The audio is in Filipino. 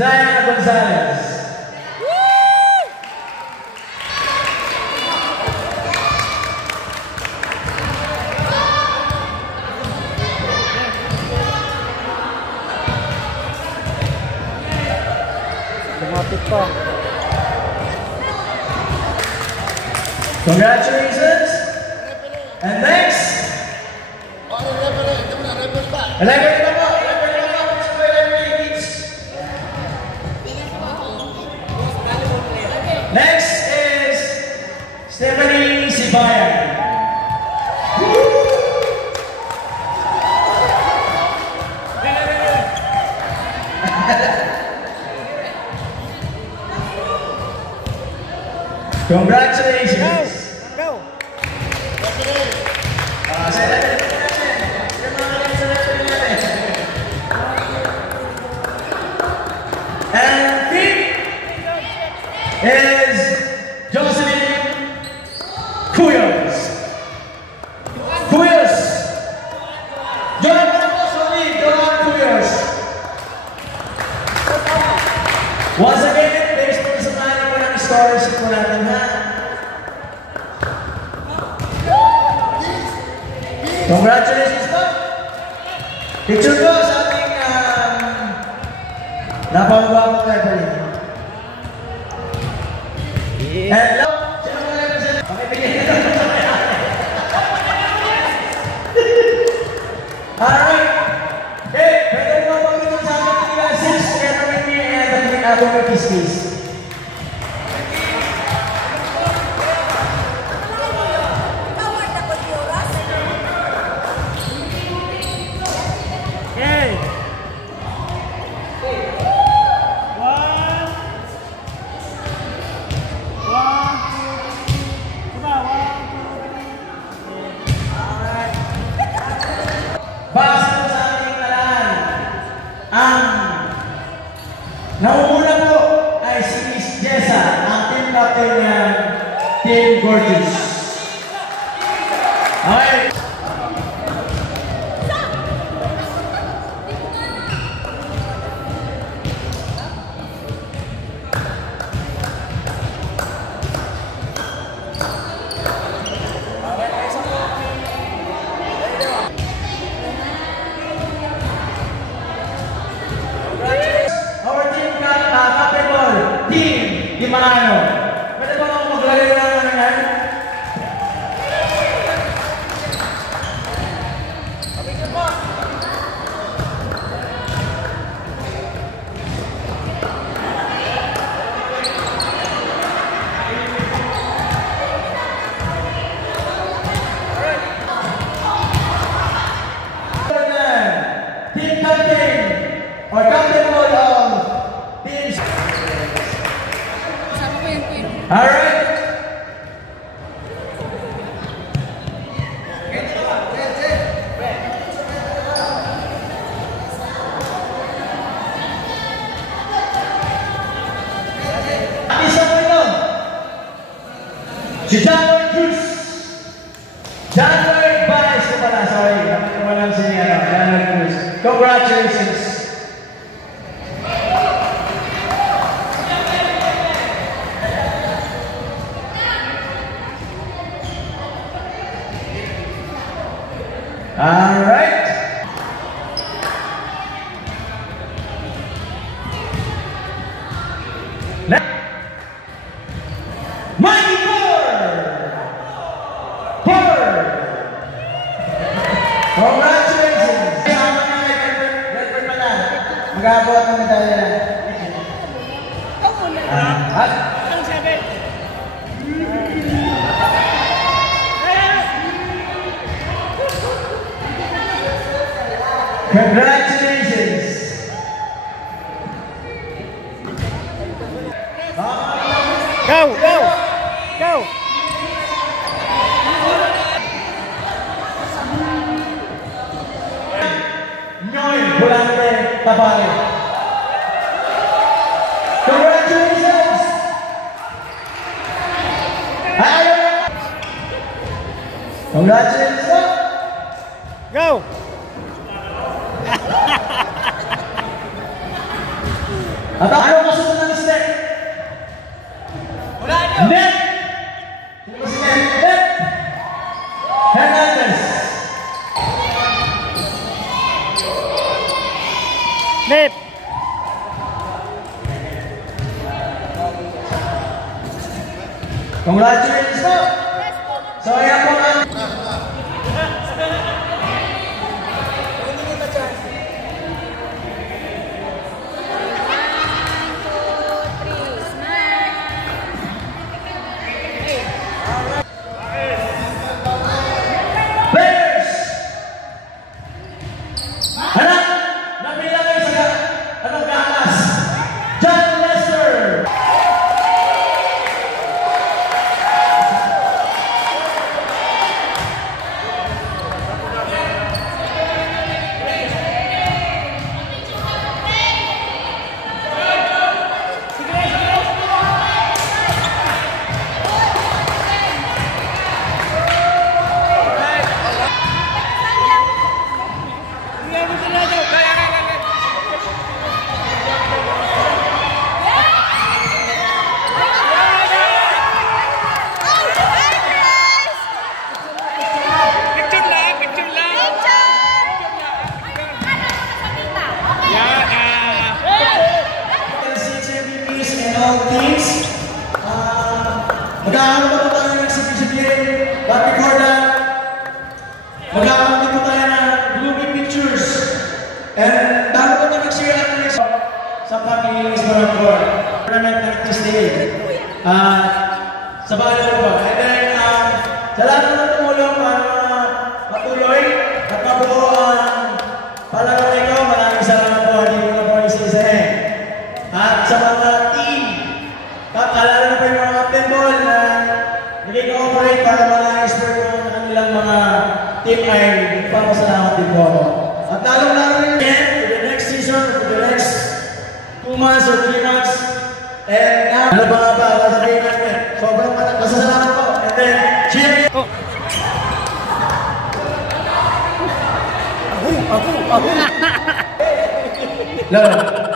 Diana Gonzalez. Congratulations. And next. Next is Stephanie Sibayan. Congratulations. Go. And fifth is Jocelyn Cuyos. Cuyos. Jocelyn Cuyos. Once again, based on sa mga ko ng scholarship ko natin ha. Congratulations po. Picture ko sa ating napawawang level. Hello! Sino mo lang sila? Pakibigyan nyo. Alright! Okay, pwede mo pag-ibig sa akin ng classes. Kaya namin niya atong kiss-kiss. Basta sa ating talaan, ang naumuna po ay si Miss Jessa, ang team captain ng Team Gorgeous. Okay. Team Dimano. Pwede ba ako maglagay na ng yan? Team captain or captain mode of teams. All right. Isa po ito. Si January Cruz. January Baez ko pala. Sorry. Kapit ko lang si January Cruz. Congratulations. All right. Next. Mikey Ford. Congratulations. Sama na Redford pala. Mag-aabot ng medalya. Ang sabi. Congratulations! Go! Go! Go! Noy Volante Tabare. Congratulations! Congratulations! Go! At ayaw kasunod ng step. Net! Sino ba si Net? Net! Hernandez! Net. Congratulations po! So, ayan po ang... Players! Anak! Napila kayo sa... Anong ganas? John Lester! Picture lang, picture lang. Six MVPs and all teams. Magkakaroon pa po tayo ng exhibition game. But before that, magkakaroon din po tayo ng gloomy pictures. And bago po tayo mag-share ang next sa pag-iinis mo ng board. Tournament ng Tuesday. Sa bahay po ba? And then, sa lahat na tumulong para patuloy at mabuo ang palagay ko, maraming salamat po. Hindi ko na po isa-isahin. At sa mga team, kalala na po yung mga captain ball na naging-cooperate para mga-expert po ng kanilang mga team ay papasalamat din po ako. At lalong-lalo rin again, to the next season, to the next 2 months or 3 months, and ano ba nga ba, sasabihin natin, sobrang masasalamat po. And then, cheer! Lalo.